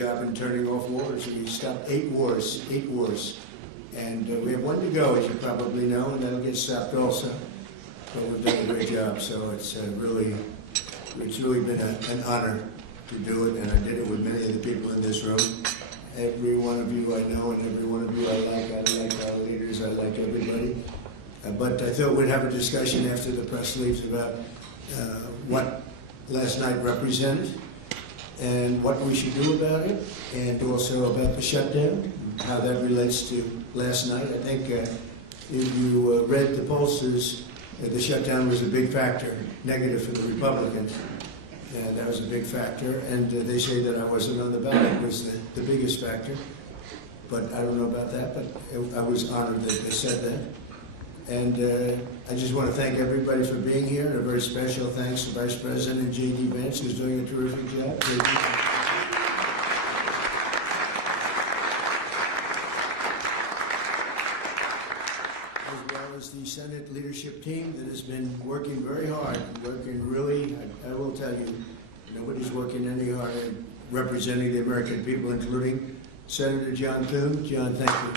job in turning off wars. We stopped 8 wars. And we have 1 to go, as you probably know, and that'll get stopped also. But we've done a great job, so it's really been an honor to do it, and I did it with many of the people in this room. Every one of you I know, and every one of you I like our leaders, I like everybody. But I thought we'd have a discussion after the press leaves about what last night represented and what we should do about it, and also about the shutdown, how that relates to last night. I think if you read the pollsters, the shutdown was a big factor, negative for the Republicans. That was a big factor, and they say that I wasn't on the ballot was the biggest factor. But I don't know about that, but I was honored that they said that. And I just want to thank everybody for being here, and a very special thanks to Vice President J.D. Vance, who's doing a terrific job. As well as the Senate leadership team that has been working very hard, working really, I will tell you, nobody's working any harder representing the American people, including Senator John Thune. John, thank you.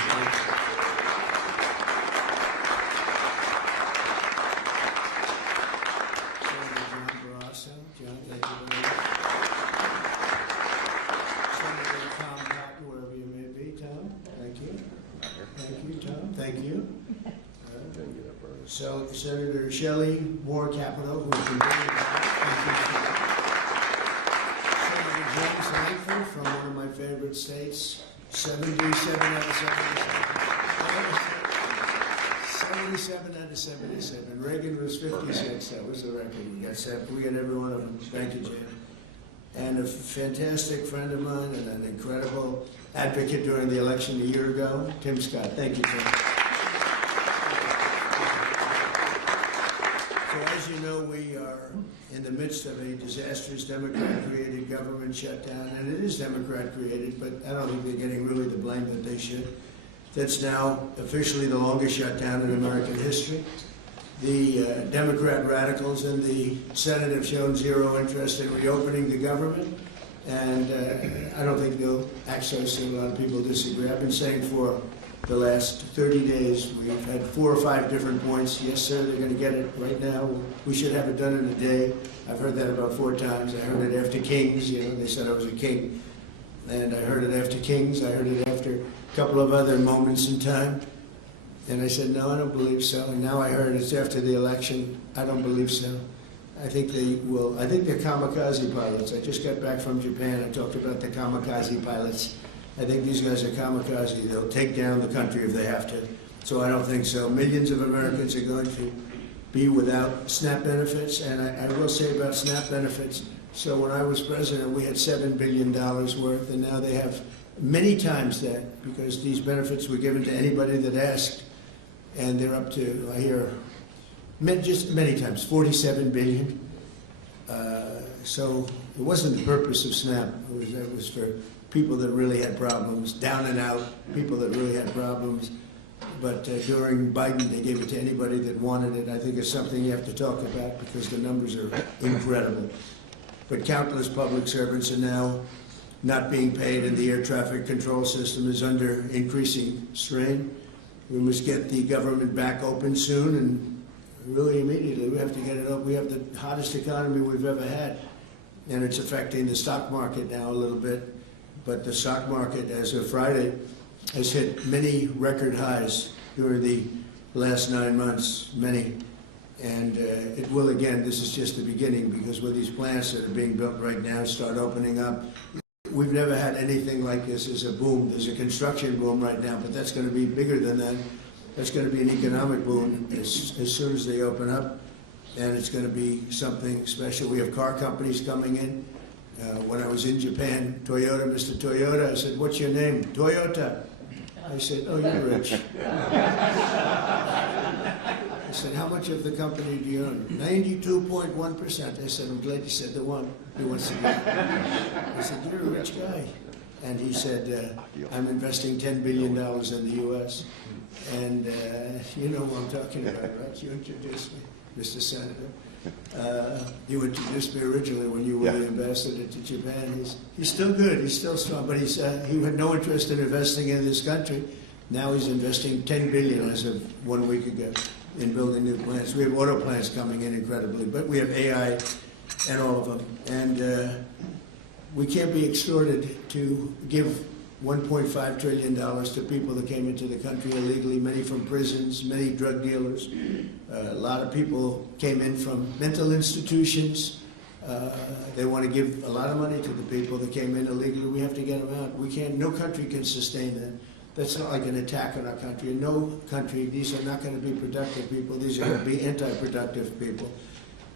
Thank you. So Senator Shelley Moore Capito, who has been very Senator James Langford from one of my favorite states, 77 out of 77. Reagan was 56. That was the record. We got every one of them. Thank you, Jim. And a fantastic friend of mine and an incredible advocate during the election a year ago, Tim Scott. Thank you, Tim. So as you know, we are in the midst of a disastrous Democrat-created government shutdown, and it is Democrat-created, but I don't think they're getting really the blame that they should. That's now officially the longest shutdown in American history. The Democrat radicals in the Senate have shown zero interest in reopening the government, and I don't think they'll act so soon. A lot of people disagree. I've been saying for the last 30 days, we've had 4 or 5 different points. Yes, sir, they're going to get it right now. We should have it done in a day. I've heard that about 4 times. I heard it after Kings. They said I was a king. And I heard it after Kings. I heard it after a couple of other moments in time. And I said, no, I don't believe so. And now I heard it's after the election. I don't believe so. I think they will. I think they're kamikaze pilots. I just got back from Japan. I talked about the kamikaze pilots. I think these guys are kamikaze. They'll take down the country if they have to. So I don't think so. Millions of Americans are going to be without SNAP benefits. And I will say about SNAP benefits, so when I was president, we had $7 billion worth, and now they have many times that, because these benefits were given to anybody that asked. And they're up to, I hear, just many times, $47 billion. So it wasn't the purpose of SNAP. It was for people that really had problems, down and out, people that really had problems. But during Biden, they gave it to anybody that wanted it. I think it's something you have to talk about because the numbers are incredible. But countless public servants are now not being paid, and the air traffic control system is under increasing strain. We must get the government back open soon, and really immediately. We have to get it up. We have the hottest economy we've ever had, and it's affecting the stock market now a little bit. But the stock market, as of Friday, has hit many record highs during the last 9 months, many. And it will again. This is just the beginning, because with these plants that are being built right now start opening up, we've never had anything like this as a boom. There's a construction boom right now, but that's going to be bigger than that. That's going to be an economic boom as soon as they open up, and it's going to be something special. We have car companies coming in. When I was in Japan, Toyota, Mr. Toyota, I said, "What's your name?" "Toyota." I said, "Oh, you're rich." I said, "How much of the company do you own?" 92.1%. I said, "I'm glad you said the one who wants to get." I said, "You're a rich guy." And he said, "I'm investing $10 billion in the U.S. And you know what I'm talking about, right? You introduced me, Mr. Senator. You introduced me originally when you were the ambassador to Japan. He's still good. He's still strong. But he had no interest in investing in this country. Now he's investing $10 billion as of 1 week ago in building new plants. We have auto plants coming in incredibly, but we have AI and all of them. And we can't be extorted to give $1.5 trillion to people that came into the country illegally, many from prisons, many drug dealers. A lot of people came in from mental institutions. They want to give a lot of money to the people that came in illegally. We have to get them out. We can't, no country can sustain that. That's not like an attack on our country. In no country, these are not going to be productive people. These are going to be anti-productive people.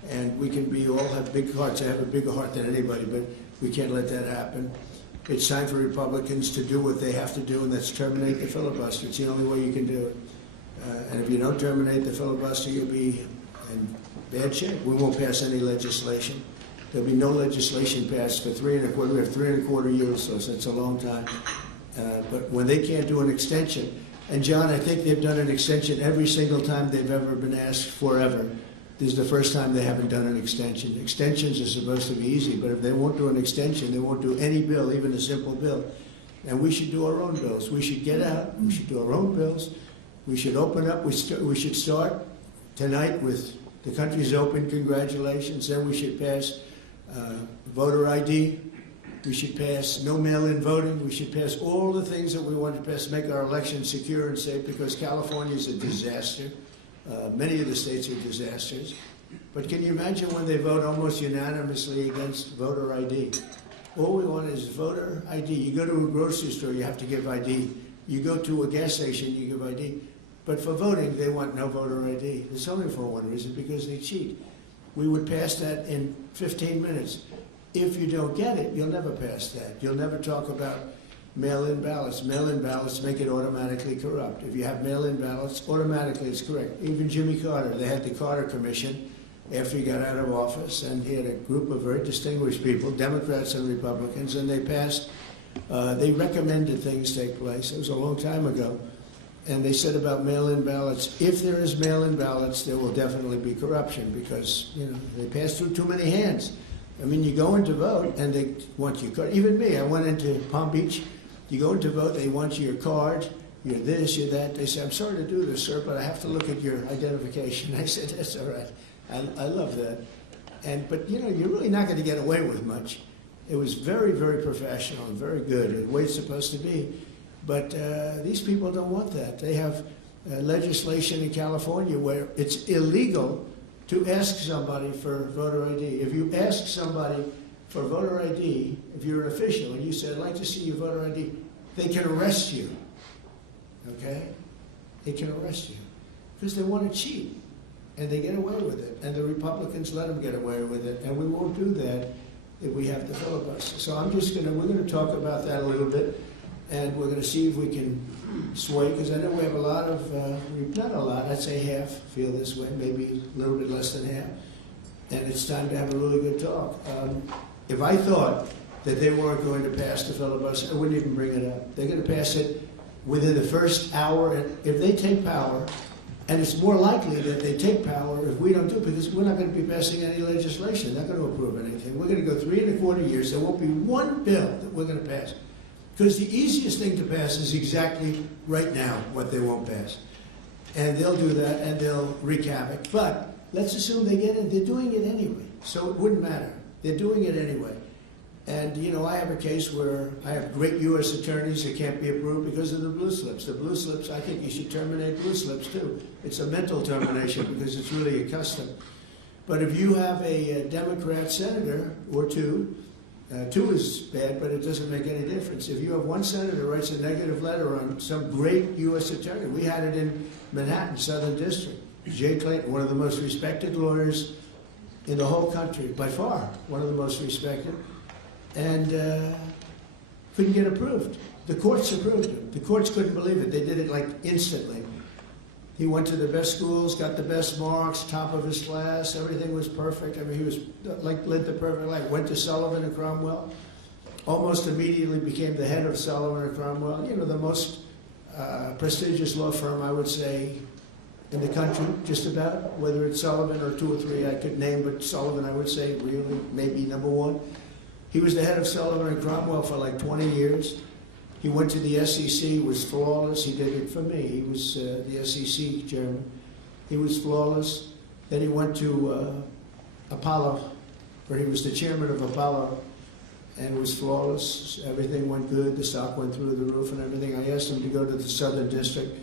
And we can be, all have big hearts. I have a bigger heart than anybody, but we can't let that happen. It's time for Republicans to do what they have to do, and that's terminate the filibuster. It's the only way you can do it. And if you don't terminate the filibuster, you'll be in bad shape. We won't pass any legislation. There'll be no legislation passed for 3.25. We have 3.25 years, so that's a long time. But when they can't do an extension, and John, I think they've done an extension every single time they've ever been asked forever. This is the first time they haven't done an extension. Extensions are supposed to be easy, but if they won't do an extension, they won't do any bill, even a simple bill. And we should do our own bills. We should get out. We should do our own bills. We should open up. We should start tonight with the country's open. Congratulations. Then we should pass voter ID. We should pass no mail-in voting. We should pass all the things that we want to pass, make our elections secure and safe, because California is a disaster. Many of the states are disasters. But can you imagine when they vote almost unanimously against voter ID? All we want is voter ID. You go to a grocery store, you have to give ID. You go to a gas station, you give ID. But for voting, they want no voter ID. It's only for one reason, because they cheat. We would pass that in 15 minutes. If you don't get it, you'll never pass that. You'll never talk about mail-in ballots. Mail-in ballots make it automatically corrupt. If you have mail-in ballots, automatically it's correct. Even Jimmy Carter, they had the Carter Commission after he got out of office, and he had a group of very distinguished people, Democrats and Republicans, and they passed, they recommended things take place. It was a long time ago. And they said about mail-in ballots, if there is mail-in ballots, there will definitely be corruption, because, you know, they pass through too many hands. I mean, you go in to vote, and they want your card. Even me, I went into Palm Beach. You go in to vote, they want your card, you're this, you're that. They say, I'm sorry to do this, sir, but I have to look at your identification. I said, that's all right. I love that. But, you know, you're really not going to get away with much. It was very, very professional and very good, the way it's supposed to be. But these people don't want that. They have legislation in California where it's illegal to ask somebody for voter ID. If you ask somebody for voter ID, if you're an official and you say, I'd like to see your voter ID, they can arrest you, okay? They can arrest you because they want to cheat, and they get away with it, and the Republicans let them get away with it, and we won't do that if we have the filibuster. So we're going to talk about that a little bit, and we're going to see if we can sway, because I know we have a lot of, not a lot, I'd say half feel this way, maybe a little bit less than half, and it's time to have a really good talk. If I thought that they weren't going to pass the filibuster, I wouldn't even bring it up. They're going to pass it within the first hour. And if they take power, and it's more likely that they take power if we don't do it, because we're not going to be passing any legislation. They're not going to approve anything. We're going to go 3.25 years. There won't be one bill that we're going to pass. Because the easiest thing to pass is exactly right now what they won't pass. And they'll do that, and they'll wreak havoc. But let's assume they get it. They're doing it anyway, so it wouldn't matter. They're doing it anyway. And, you know, I have a case where I have great U.S. attorneys that can't be approved because of the blue slips. The blue slips, I think you should terminate blue slips, too. It's a mental termination because it's really a custom. But if you have a Democrat senator or two is bad, but it doesn't make any difference. If you have one senator who writes a negative letter on some great U.S. attorney, we had it in Manhattan, Southern District. Jay Clayton, one of the most respected lawyers in the whole country, by far, one of the most respected, and couldn't get approved. The courts approved him. The courts couldn't believe it. They did it like instantly. He went to the best schools, got the best marks, top of his class, everything was perfect. I mean, he was led the perfect life. Went to Sullivan and Cromwell, almost immediately became the head of Sullivan and Cromwell, you know, the most prestigious law firm, I would say, in the country, just about, whether it's Sullivan or 2 or 3 I could name, but Sullivan I would say really maybe number 1. He was the head of Sullivan and Cromwell for like 20 years. He went to the SEC, was flawless. He did it for me. He was the SEC chairman. He was flawless. Then he went to Apollo, where he was the chairman of Apollo, and was flawless. Everything went good. The stock went through the roof and everything. I asked him to go to the Southern District,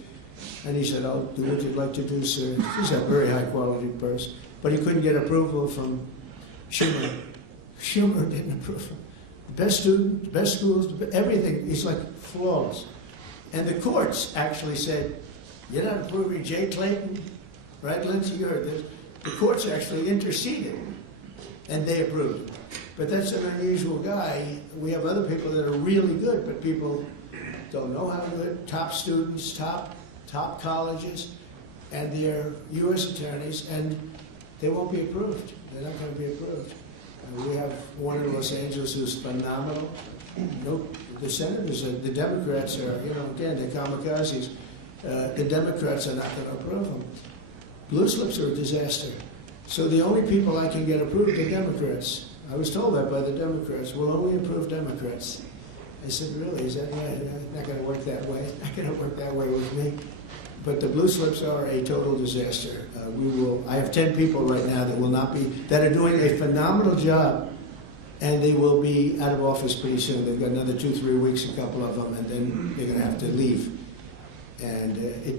and he said, "I'll do what you'd like to do, sir." He's a very high-quality person. But he couldn't get approval from Schumer. Schumer didn't approve him. Best student, best schools, everything. He's like flawless. And the courts actually said, "You're not approving Jay Clayton." Right, Lindsay, you heard this. The courts actually interceded, and they approved him. But that's an unusual guy. We have other people that are really good, but people don't know how good. Top students, top colleges, and they're U.S. attorneys, and they won't be approved. They're not going to be approved. We have one in Los Angeles who's phenomenal. No, the senators, the Democrats are, again, they're kamikazes. The Democrats are not going to approve them. Blue slips are a disaster. So the only people I can get approved are Democrats. I was told that by the Democrats. We'll only approve Democrats. I said, really? Is that not going to work that way? Not going to work that way with me. But the blue slips are a total disaster. I have 10 people right now that are doing a phenomenal job, and they will be out of office pretty soon. They've got another 2-3 weeks, a couple of them, and then they're going to have to leave. And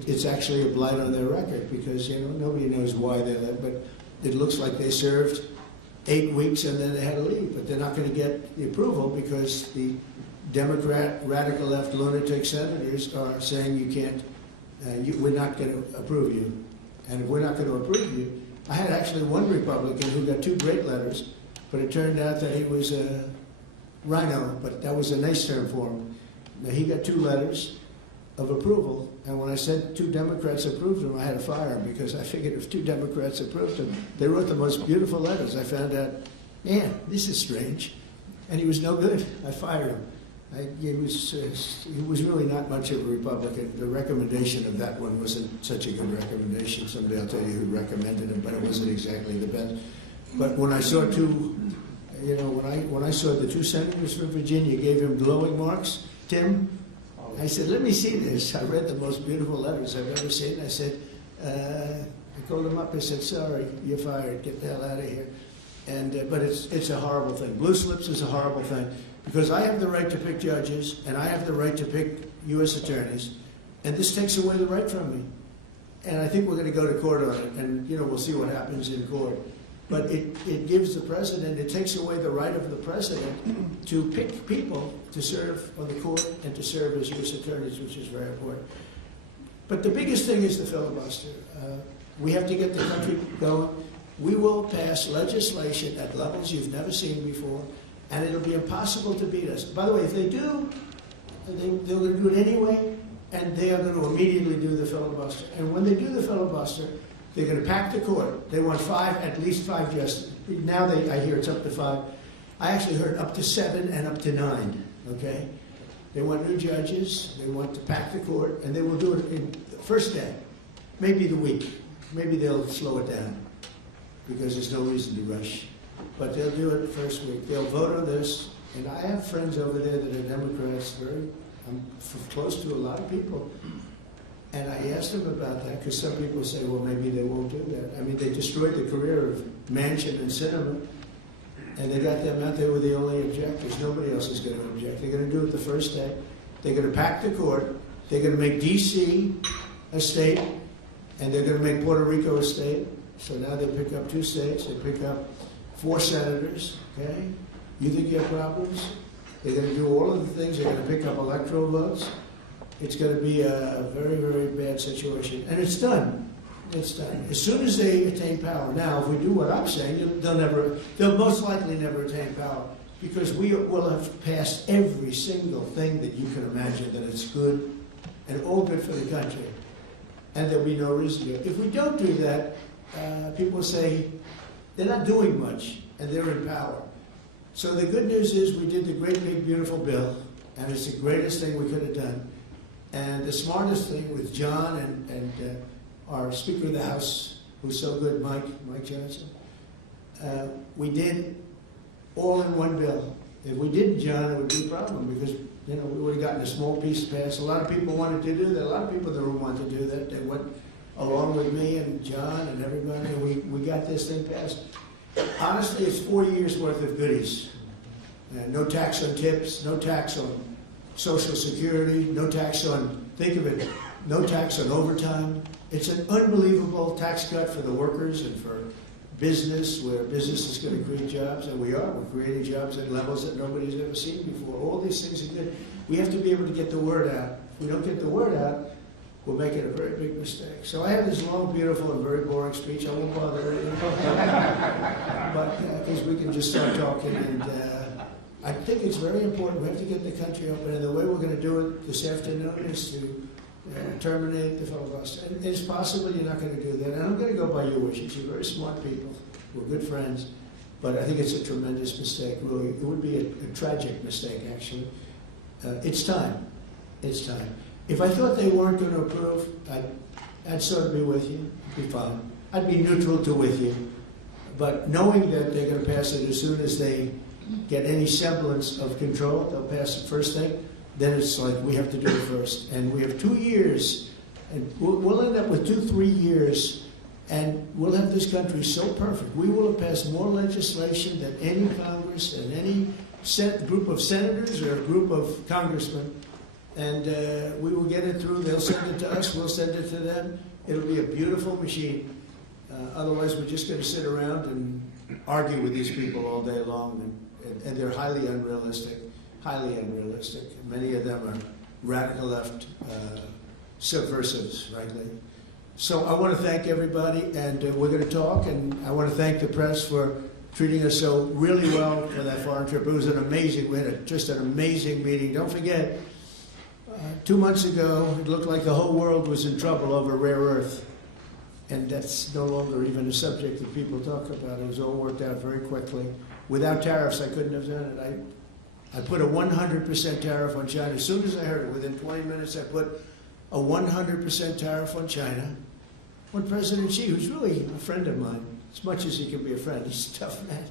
it's actually a blight on their record because, nobody knows why they left, but it looks like they served 8 weeks and then they had to leave. But they're not going to get the approval because the Democrat, radical left, lunatic senators are saying you can't, we're not going to approve you. And if we're not going to approve you, I had actually one Republican who got 2 great letters, but it turned out that he was a rhino, but that was a nice term for him. Now, he got 2 letters of approval, and when I said 2 Democrats approved him, I had to fire him because I figured if 2 Democrats approved him, they wrote the most beautiful letters. I found out, man, this is strange, and he was no good. I fired him. He was really not much of a Republican. The recommendation of that one wasn't such a good recommendation. Someday I'll tell you who recommended him, but it wasn't exactly the best. But when I saw when I saw the 2 senators from Virginia gave him glowing marks, Tim, I said, let me see this. I read the most beautiful letters I've ever seen. I said, I called him up. I said, sorry, you're fired. Get the hell out of here. And but it's a horrible thing. Blue slips is a horrible thing because I have the right to pick judges and I have the right to pick U.S. attorneys, and this takes away the right from me. And I think we're going to go to court on it, and we'll see what happens in court. But it gives the president, it takes away the right of the president to pick people to serve on the court and to serve as U.S. attorneys, which is very important. But the biggest thing is the filibuster. We have to get the country going. We will pass legislation at levels you've never seen before, and it'll be impossible to beat us. By the way, if they do, they're going to do it anyway, and they are going to immediately do the filibuster. And when they do the filibuster, they're going to pack the court. They want at least five justices. Now I hear it's up to 5. I actually heard up to 7 and up to 9, okay? They want new judges. They want to pack the court, and they will do it in the first day, maybe the week. Maybe they'll slow it down because there's no reason to rush. But they'll do it the first week. They'll vote on this. And I have friends over there that are Democrats. I'm close to a lot of people. And I asked them about that because some people say, well, maybe they won't do that. I mean, they destroyed the career of Manchin and Sinema, and they got them out. They were the only objectors. Nobody else is going to object. They're going to do it the first day. They're going to pack the court. They're going to make D.C. a state, and they're going to make Puerto Rico a state. So now they pick up 2 states. They pick up 4 senators, okay? You think you have problems? They're going to do all of the things. They're going to pick up electoral votes. It's going to be a very, very bad situation. And it's done. It's done. As soon as they attain power. Now, if we do what I'm saying, they'll most likely never attain power because we will have passed every single thing that you can imagine that it's good and all good for the country. And there'll be no reason to. If we don't do that, people say they're not doing much and they're in power. So the good news is we did the great big beautiful bill, and it's the greatest thing we could have done. And the smartest thing with John our Speaker of the House, who's so good, Mike Johnson. We did all in one bill. If we didn't, John, it would be a problem because, we would have gotten a small piece passed. A lot of people wanted to do that. A lot of people in the room wanted to do that. They went along with me and John and everybody, and we got this thing passed. Honestly, it's 4 years worth of goodies. No tax on tips, no tax on Social Security, no tax on, think of it, no tax on overtime. It's an unbelievable tax cut for the workers and for business, where business is going to create jobs, and we're creating jobs at levels that nobody's ever seen before. All these things are good. We have to be able to get the word out. If we don't get the word out, we'll make it a very big mistake. So I have this long, beautiful, and very boring speech. I won't bother you. But because we can just start talking, and I think it's very important. We have to get the country open, and the way we're going to do it this afternoon is to terminate the filibuster. And it's possible you're not going to do that. And I'm going to go by your wishes. You're very smart people. We're good friends. But I think it's a tremendous mistake, really. It would be a tragic mistake, actually. It's time. It's time. If I thought they weren't going to approve, I'd sort of be with you. It'd be fine. I'd be neutral to with you. But knowing that they're going to pass it as soon as they get any semblance of control, they'll pass it first thing. Then it's like we have to do it first. And we have 2 years, and we'll end up with 2-3 years, and we'll have this country so perfect. We will have passed more legislation than any Congress and any group of senators or a group of congressmen. And we will get it through. They'll send it to us. We'll send it to them. It'll be a beautiful machine. Otherwise, we're just going to sit around and argue with these people all day long, and they're highly unrealistic. Highly unrealistic. Many of them are radical left subversives, frankly. So I want to thank everybody, and we're going to talk, and I want to thank the press for treating us so really well for that foreign trip. It was an amazing, we had just an amazing meeting. Don't forget, 2 months ago, it looked like the whole world was in trouble over rare earth, and that's no longer even a subject that people talk about. It was all worked out very quickly. Without tariffs, I couldn't have done it. I put a 100% tariff on China. As soon as I heard it, within 20 minutes, I put a 100% tariff on China. When President Xi, who's really a friend of mine, as much as he can be a friend, he's a tough man.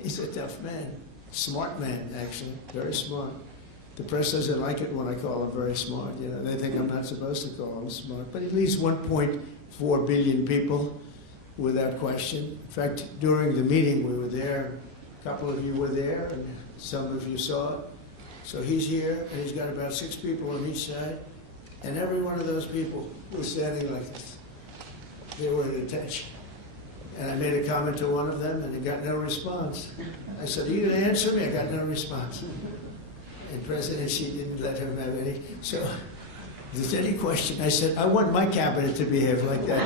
He's a tough man. Smart man, actually. Very smart. The press doesn't like it when I call him very smart. They think I'm not supposed to call him smart. But he leads 1.4 billion people without question. In fact, during the meeting, we were there. A couple of you were there, and some of you saw it. So he's here, and he's got about 6 people on each side, and every one of those people was standing like this. They were at attention. And I made a comment to one of them, and he got no response. I said, "Are you going to answer me?" I got no response. And President Xi didn't let him have any. So if there's any question, I said, I want my cabinet to behave like that.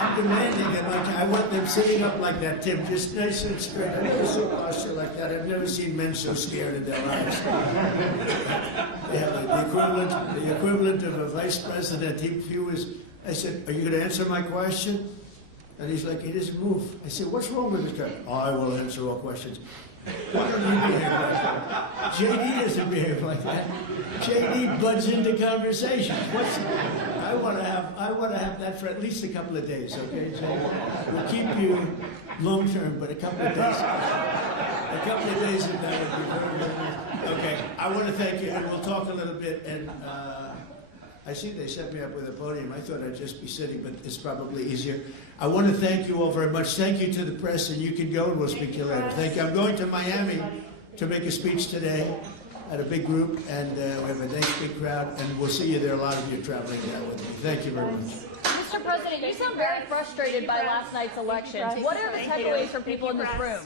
I'm demanding that I want them sitting up like that, Tim, just nice and straight. I've never seen posture like that. I've never seen men so scared in their lives. Yeah, the equivalent of a vice president. He was. I said, "Are you going to answer my question?" And he's like, "He doesn't move." I said, "What's wrong with this guy?" "Oh, I will answer all questions." Why don't you behave like that? JD doesn't behave like that. JD butts into conversations. I want to have that for at least a couple of days, okay, JD? We'll keep you long term, but a couple of days. A couple of days of that would be very, very nice. Okay, I want to thank you, and we'll talk a little bit. And I see they set me up with a podium. I thought I'd just be sitting, but it's probably easier. I want to thank you all very much. Thank you to the press, and you can go, and we'll speak to you later. Thank you. I'm going to Miami to make a speech today at a big group, and we have a nice big crowd, and we'll see you there. A lot of you are traveling down with me. Thank you very much. Mr. President, you sound very frustrated by last night's elections. What are the takeaways for people in this room?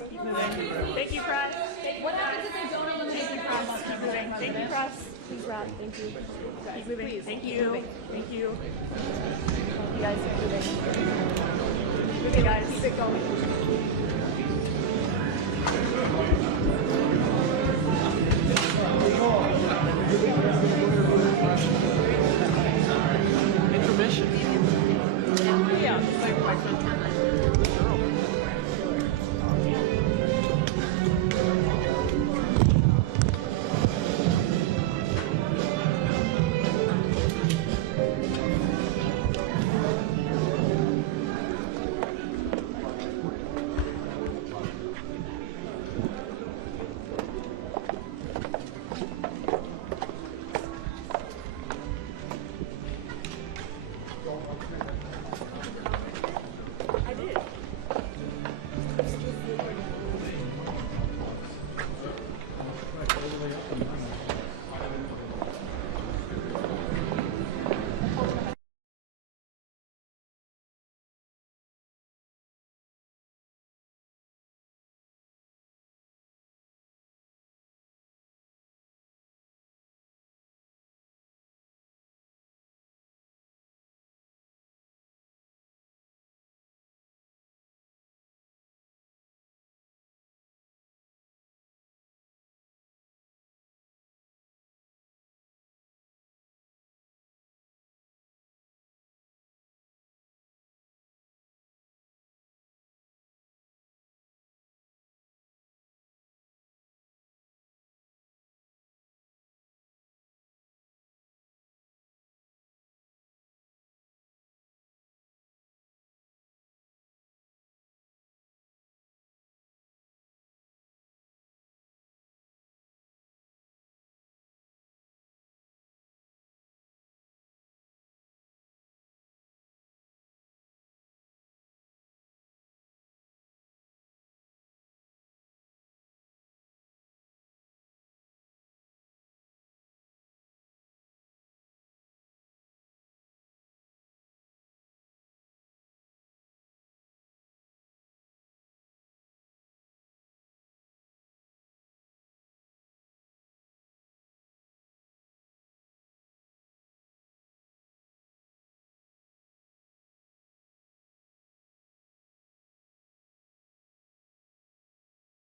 Thank you, press. What happens if they don't eliminate the press? Thank you, press. Please, Rod. Thank you. Keep moving. Please. Thank you. Thank you. You guys are moving. Okay, guys. Keep it going.